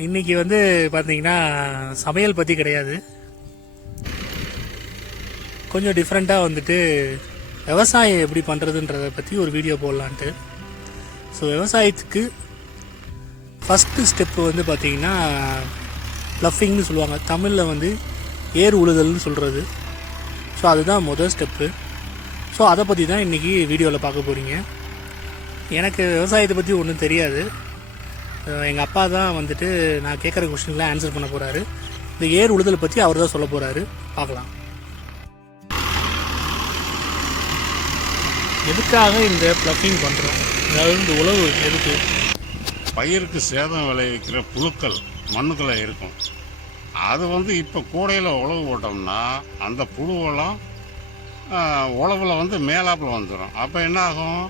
இன்றைக்கி வந்து பார்த்திங்கன்னா சமையல் பற்றி கிடையாது, கொஞ்சம் டிஃப்ரெண்ட்டாக வந்துட்டு விவசாயம் எப்படி பண்ணுறதுன்றதை பற்றி ஒரு வீடியோ போடலான்ட்டு. ஸோ விவசாயத்துக்கு ஃபஸ்ட்டு ஸ்டெப்பு வந்து பார்த்திங்கன்னா ப்ளஃபிங்னு சொல்லுவாங்க, தமிழில் வந்து ஏர் உழுதல்னு சொல்கிறது. ஸோ அதுதான் முதல் ஸ்டெப்பு. ஸோ அதை பற்றி தான் இன்றைக்கி வீடியோவில் பார்க்க போகிறீங்க. எனக்கு விவசாயத்தை பற்றி ஒன்றும் தெரியாது. எங்கள் அப்பா தான் வந்துட்டு நான் கேட்குற கொஸ்டின்லாம் ஆன்சர் பண்ண போகிறாரு. இந்த ஏர் உழுதலை பற்றி அவர் தான் சொல்ல போகிறாரு. பார்க்கலாம். எதுக்காக இந்த ப்ளஃபிங் பண்ணுறோம், அதாவது இந்த உழவு எதுக்கு? பயிருக்கு சேதம் விளைவிக்கிற புழுக்கள் மண்ணுக்குள்ளே இருக்கும். அது வந்து இப்போ கூடையில் உழவு போட்டோம்னா அந்த புழுவெல்லாம் உழவில் வந்து மேலாப்பில் வந்துடும். அப்போ என்ன ஆகும்,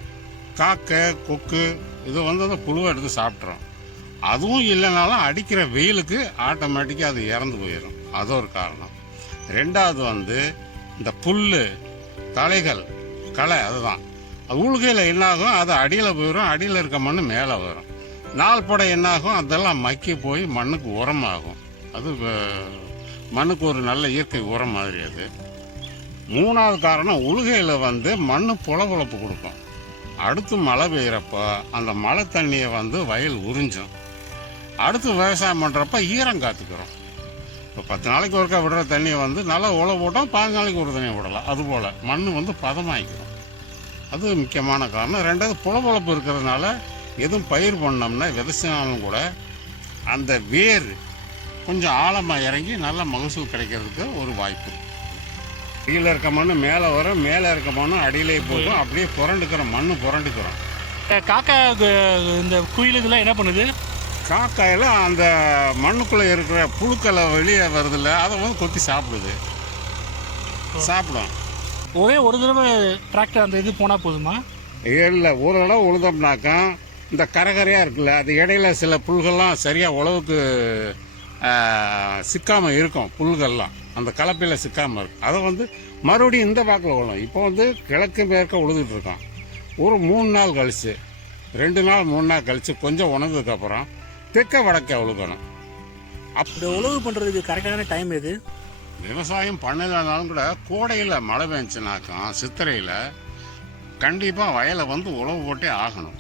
காக்கை கொக்கு இது வந்து அந்த புழுவை எடுத்து சாப்பிட்றோம். அதுவும் இல்லைனாலும் அடிக்கிற வெயிலுக்கு ஆட்டோமேட்டிக்காக அது இறந்து போயிடும். அது ஒரு காரணம். ரெண்டாவது வந்து இந்த புல் தலைகள் களை, அதுதான் உழுகையில் என்னாகும், அது அடியில் போயிடும், அடியில் இருக்க மண் மேலே வரும். நாள் படை என்னாகும், அதெல்லாம் மக்கி போய் மண்ணுக்கு உரமாகும். அது மண்ணுக்கு ஒரு நல்ல இயற்கை உரம் மாதிரி. அது மூணாவது காரணம், உழுகையில் வந்து மண் புலப்புழப்பு கொடுக்கும். அடுத்து மழை பெய்கிறப்ப அந்த மழை தண்ணியை வந்து வயல் உறிஞ்சும். அடுத்து விவசாயம் பண்ணுறப்ப ஈரம் காத்துக்கிறோம். இப்போ 10 நாளைக்கு ஒருக்கா விடுற தண்ணியை வந்து நல்லா உழவு போட்டால் 15 நாளைக்கு ஒரு தண்ணியை விடலாம். அதுபோல் மண் வந்து பதமாகிக்கிறோம். அது முக்கியமான காரணம். ரெண்டாவது புலப்புழப்பு இருக்கிறதுனால எதுவும் பயிர் பண்ணோம்னா விதைச்சினாலும் கூட அந்த வேர் கொஞ்சம் ஆழமாக இறங்கி நல்ல மகசூல் கிடைக்கிறதுக்கு ஒரு வாய்ப்பு. கீழே இருக்க மண் மேலே வரும், மேலே இருக்க மண் அடியிலே போகும். அப்படியே புரண்டுக்கிற மண் புரண்டுக்கிறோம். காக்கா இந்த குயில் இதெல்லாம் என்ன பண்ணுது? காக்காயில் அந்த மண்ணுக்குள்ளே இருக்கிற புழுக்களை வெளியே வருதில்ல, அதை வந்து கொத்தி சாப்பிடும். ஒரே ஒரு தடவை டிராக்டர் அந்த இது போனால் போதுமா? இல்லை, ஒரு தடவை உழுதோம்னாக்கா இந்த கரகரையாக இருக்குல்ல, அது இடையில சில புல்கள்லாம் சரியாக உழவுக்கு சிக்காமல் இருக்கும். புல்கள்லாம் அந்த கலப்பையில் சிக்காமல் இருக்கும். அதை வந்து மறுபடியும் இந்த பாக்கில் உழும். இப்போ வந்து கிழக்கு மேற்க உழுதுட்டு இருக்கோம். ஒரு 3 நாள் கழித்து, 2 நாள் 3 நாள் கழித்து கொஞ்சம் உணர்ந்ததுக்கப்புறம் தெற்க வடக்க உழுகணும். அப்படி உழவு பண்ணுறதுக்கு கரெக்டான டைம் எது? விவசாயம் பண்ணலைனாலும் கூட கோடையில் மழை பெஞ்சுனாக்கா சித்திரையில் கண்டிப்பாக வயலை வந்து உழவு போட்டே ஆகணும்.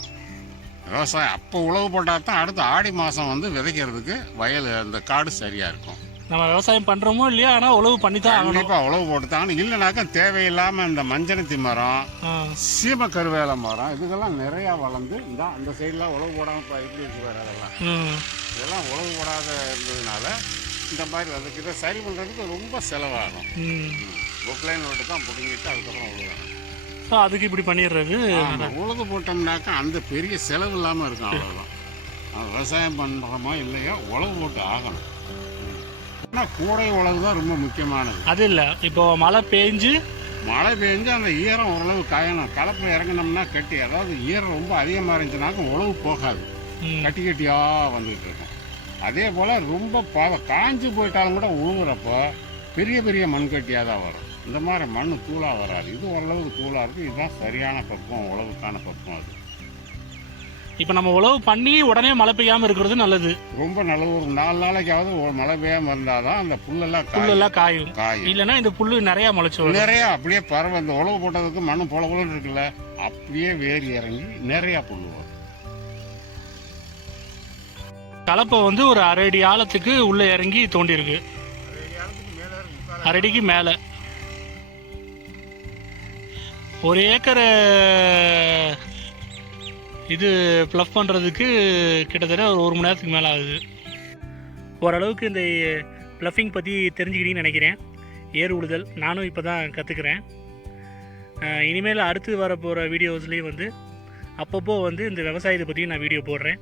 விவசாயம் அப்போ உழவு போட்டால் தான் அடுத்த ஆடி மாதம் வந்து விதைக்கிறதுக்கு வயல் அந்த காடு சரியாக இருக்கும். நம்ம விவசாயம் பண்ணுறோமோ இல்லையா, ஆனால் உழவு பண்ணி தான் கண்டிப்பாக உழவு போட்டு தான். இல்லைனாக்கா தேவையில்லாமல் இந்த மஞ்சனத்தி மரம், சீம கருவேல மரம் இதுக்கெல்லாம் நிறையா வளர்ந்து அந்த சைடெலாம் உழவு போடாமல் இப்போ எப்படி இருக்கு வேறு. இதெல்லாம் உழவு போடாத இருந்ததுனால இந்த மாதிரி அதுக்கு இதை சரி பண்ணுறதுக்கு ரொம்ப செலவாகும். பொக்லைன் விட்டு தான் பிடிங்கிட்டு அதுக்கப்புறம் உழுகணும். ஸோ அதுக்கு இப்படி பண்ணிடுறது. உழுது போட்டோம்னாக்கா அந்த பெரிய செலவு இல்லாமல் இருக்கும். அவ்வளோதான். விவசாயம் பண்ணுறோமோ இல்லையோ உழவு போட்டு ஆகணும். ஆனால் கூடை உழவு தான் ரொம்ப முக்கியமானது. அது இல்லை, இப்போ மழை பெஞ்சு அந்த ஈரம் ஓரளவு காயணும். கலப்பில் இறங்கினோம்னா கட்டி, அதாவது ஈரம் ரொம்ப அதிகமாக இருந்துச்சுனாக்கா உழவு போகாது, கட்டி கட்டியாக வந்துகிட்டு இருக்கும். அதே போல் ரொம்ப காஞ்சி போயிட்டாலும் கூட உழுவுறப்போ பெரிய பெரிய மண் கட்டியாக தான் வரும். இந்த மாதிரி மண் தூளாக வராது. இது ஓரளவுக்கு தூளாக இருக்குது. இதுதான் சரியான பக்குவம், உழவுக்கான பக்குவம். அது இப்போ நம்ம உழவு பண்ணி உடனே மழை பெய்யாமல் இருக்கிறது நல்லது, ரொம்ப நல்லது. ஒரு 4 நாளைக்காவது மழை பெய்யாமல் இருந்தால் தான் அந்த புல்லெல்லாம் காயும். இல்லைன்னா இந்த புல்லு நிறையா முளைச்சி நிறையா அப்படியே பறவை. இந்த உழவு போட்டதுக்கு மண் புலன்னு இருக்குல்ல, அப்படியே வேரி இறங்கி நிறையா புல் வரும். கலப்பை வந்து ஒரு 1/2 அடி ஆழத்துக்கு உள்ளே இறங்கி தோண்டியிருக்கு. 1/2 அடிக்கு மேலே 1 ஏக்கரை இது ப்ளஃப் பண்ணுறதுக்கு கிட்டத்தட்ட ஒரு 1 மணி நேரத்துக்கு மேலே ஆகுது. ஓரளவுக்கு இந்த ப்ளஃபிங் பற்றி தெரிஞ்சுக்கிட்டீங்கன்னு நினைக்கிறேன். ஏர் உழுதல் நானும் இப்போ தான் கற்றுக்கிறேன். இனிமேல் அடுத்து வரப்போகிற வீடியோஸ்லேயும் வந்து அப்பப்போ வந்து இந்த விவசாயத்தை பற்றியும் நான் வீடியோ போடுறேன்.